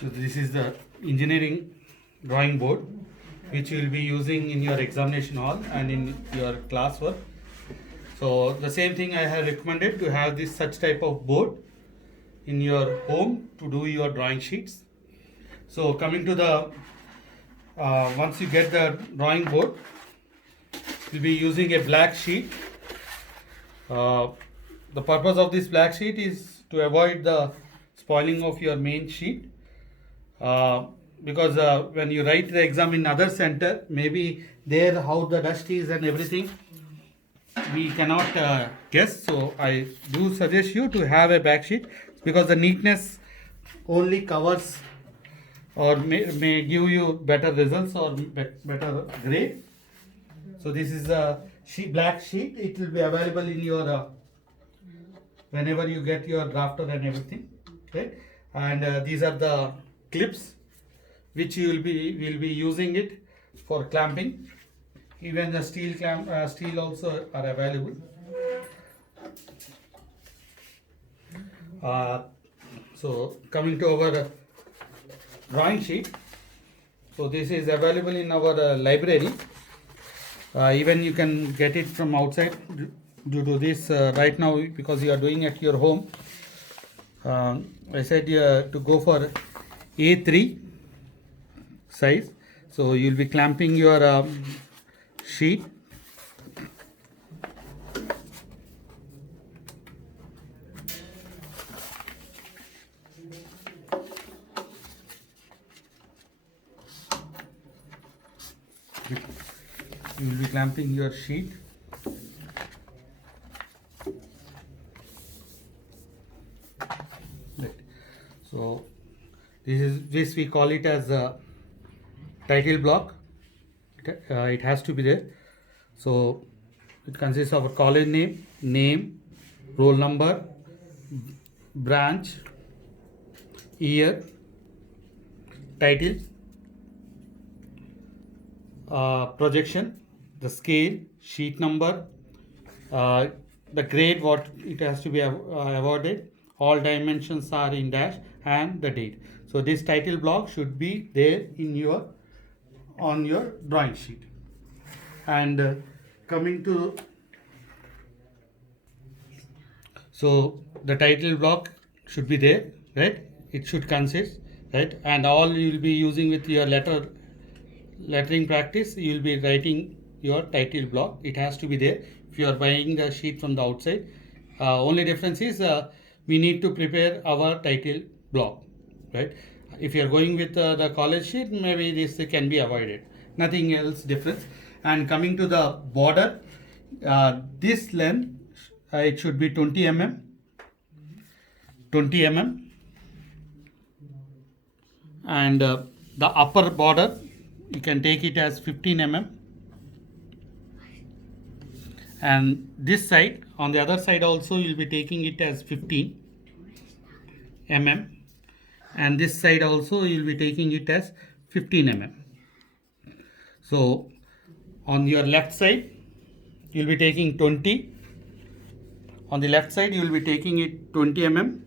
So this is the engineering drawing board which you will be using in your examination hall and in your classwork. So the same thing I have recommended to have this such type of board in your home to do your drawing sheets. So coming to the once you get the drawing board, you'll be using a black sheet. The purpose of this black sheet is to avoid the spoiling of your main sheet. Because when you write the exam in other center, maybe there how the dust is and everything we cannot guess. So I do suggest you to have a back sheet because the neatness only covers or may give you better results or better grade. So this is a black sheet. It will be available in your whenever you get your drafter and everything. Okay, and these are the clips which you will be using it for clamping. Even the steel also are available. So coming to our drawing sheet, so this is available in our library. Even you can get it from outside due to this right now because you are doing at your home. I said to go for A3 size. So you'll be clamping your sheet. You will be clamping your sheet. Right. So this we call it as a title block. It has to be there. So it consists of a college name, roll number, branch, year, title, projection, the scale, sheet number, the grade what it has to be awarded, all dimensions are in dash, and the date. So this title block should be there in your on your drawing sheet. And coming to so the title block should be there, right? It should consist, right? And all you will be using with your lettering practice, you will be writing your title block. It has to be there. If you are buying the sheet from the outside, only difference is we need to prepare our title block, right? If you are going with the college sheet, maybe this can be avoided. Nothing else difference. And coming to the border, this length it should be 20 mm, 20 mm, and the upper border you can take it as 15 mm, and this side on the other side also you'll be taking it as 15 mm, and this side also you'll be taking it as 15 mm. So on your left side you'll be taking 20, on the left side you will be taking it 20 mm,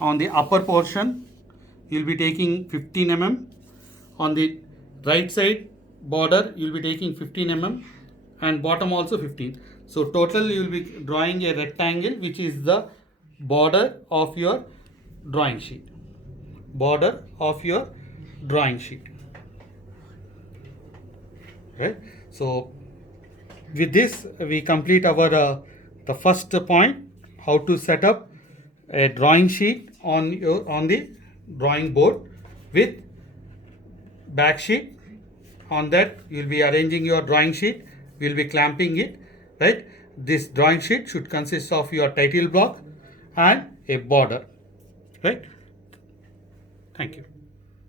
on the upper portion you'll be taking 15 mm, on the right side border you will be taking 15 mm, and bottom also 15. So total you will be drawing a rectangle which is the border of your drawing sheet. Border of your drawing sheet. Right. So with this we complete our the first point, how to set up a drawing sheet on the drawing board with back sheet. On that you will be arranging your drawing sheet, we will be clamping it, right? This drawing sheet should consist of your title block and a border, right? Thank you.